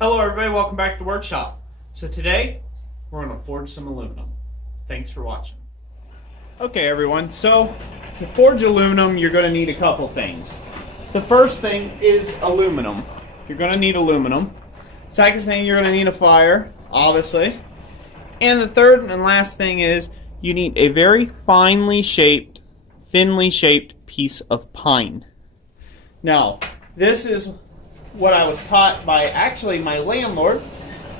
Hello everybody, welcome back to the workshop. So today, we're going to forge some aluminum. Thanks for watching. Okay everyone, so to forge aluminum, you're going to need a couple things. The first thing is aluminum. You're going to need aluminum. Second thing, you're going to need a fire, obviously. And the third and last thing is you need a very finely shaped, thinly shaped piece of pine. Now, this is what I was taught by actually my landlord.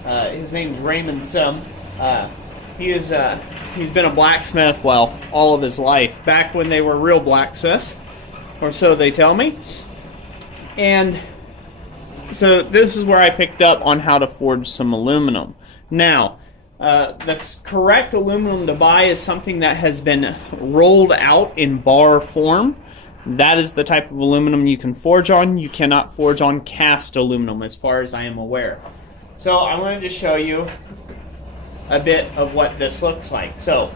His name's Raymond Sim. He's been a blacksmith, well, all of his life, back when they were real blacksmiths, or so they tell me. And so this is where I picked up on how to forge some aluminum. Now, the correct aluminum to buy is something that has been rolled out in bar form. That is the type of aluminum you can forge on. You cannot forge on cast aluminum as far as I am aware. So I'm going to just show you a bit of what this looks like. So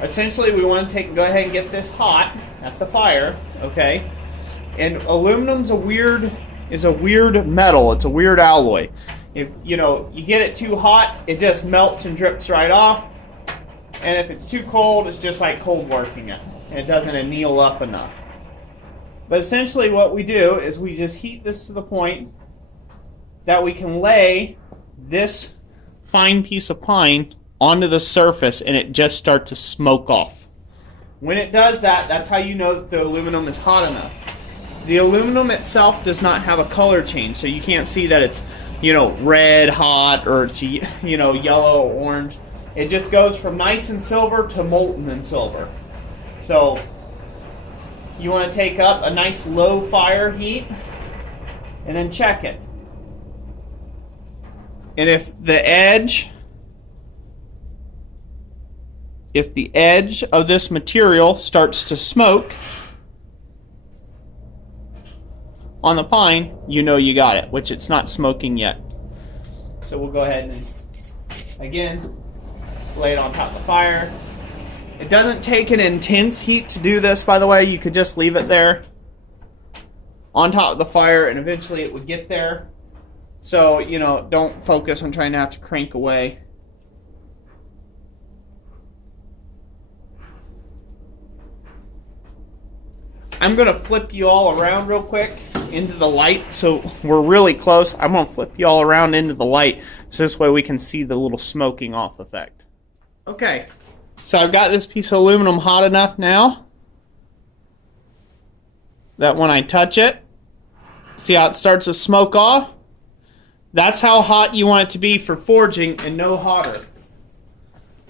essentially we want to go ahead and get this hot at the fire, okay? And aluminum's a weird metal. It's a weird alloy. If you get it too hot, it just melts and drips right off. And if it's too cold, it's just like cold working it. It doesn't anneal up enough. But essentially what we do is we just heat this to the point that we can lay this fine piece of pine onto the surface and it just starts to smoke off. When it does that, that's how you know that the aluminum is hot enough. The aluminum itself does not have a color change, so you can't see that it's, red hot or it's, yellow or orange. It just goes from nice and silver to molten and silver. So you want to take up a nice low fire heat and then check it. And if the edge of this material starts to smoke on the pine, you know you got it, which it's not smoking yet. So we'll go ahead and again lay it on top of the fire. It doesn't take an intense heat to do this, by the way. You could just leave it there on top of the fire and eventually it would get there. So, don't focus on trying to have to crank away. I'm going to flip you all around real quick into the light. So we're really close. I'm going to flip you all around into the light so this way we can see the little smoking off effect. Okay. So I've got this piece of aluminum hot enough now that when I touch it, see how it starts to smoke off? That's how hot you want it to be for forging and no hotter.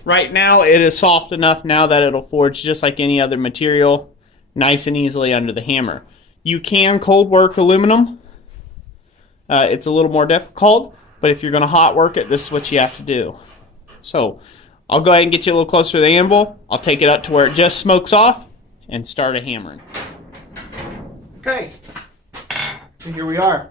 Right now it is soft enough now that it'll forge just like any other material, nice and easily under the hammer. You can cold work aluminum. It's a little more difficult, but if you're going to hot work it, this is what you have to do. So I'll go ahead and get you a little closer to the anvil. I'll take it up to where it just smokes off and start a hammering. Okay, so here we are.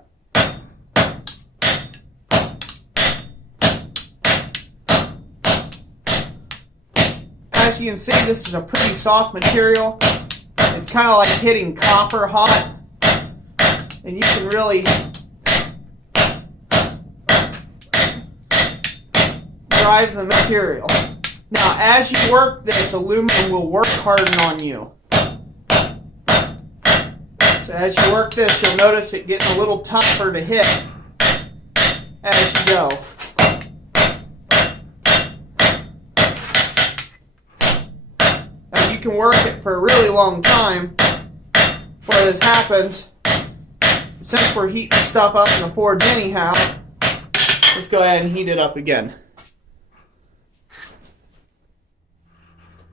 As you can see, this is a pretty soft material. It's kind of like hitting copper hot, and you can really drive the material. Now, as you work this, aluminum will work harden on you. So as you work this, you'll notice it getting a little tougher to hit as you go. Now, you can work it for a really long time before this happens. Since we're heating stuff up in the forge anyhow, let's go ahead and heat it up again.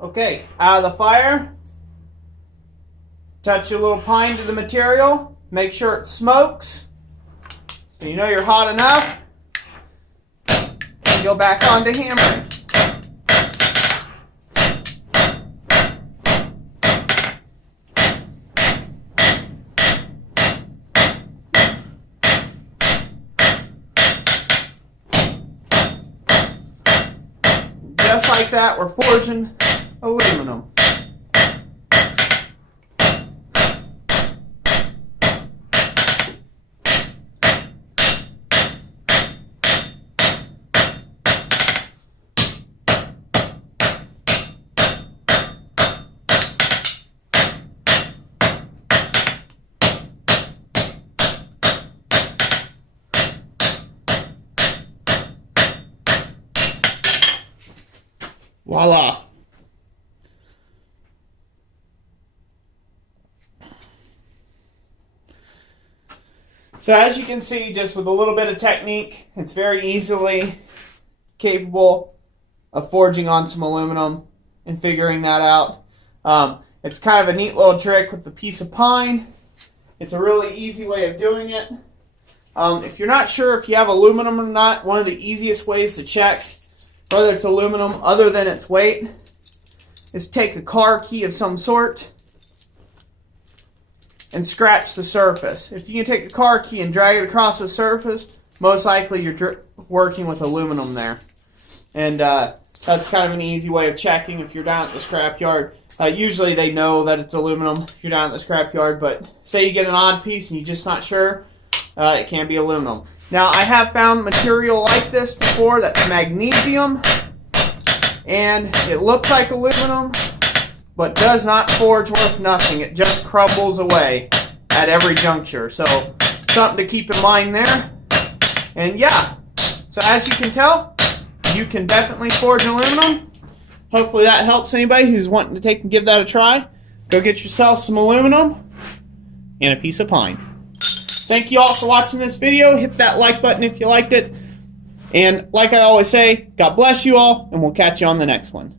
Okay, out of the fire, touch your little pine to the material, make sure it smokes, so you know you're hot enough, and go back on to hammering. Just like that, we're forging aluminum. Voila. So as you can see, just with a little bit of technique, it's very easily capable of forging on some aluminum and figuring that out. It's kind of a neat little trick with the piece of pine. It's a really easy way of doing it. If you're not sure if you have aluminum or not, one of the easiest ways to check whether it's aluminum other than its weight is take a car key of some sort and scratch the surface. If you can take a car key and drag it across the surface, most likely you're working with aluminum there. And that's kind of an easy way of checking if you're down at the scrapyard. Usually they know that it's aluminum if you're down at the scrapyard, but say you get an odd piece and you're just not sure, it can be aluminum. Now, I have found material like this before that's magnesium, and it looks like aluminum, but does not forge worth nothing. It just crumbles away at every juncture. So, something to keep in mind there. And yeah, so as you can tell, you can definitely forge aluminum. Hopefully that helps anybody who's wanting to give that a try. Go get yourself some aluminum and a piece of pine. Thank you all for watching this video. Hit that like button if you liked it. And like I always say, God bless you all, and we'll catch you on the next one.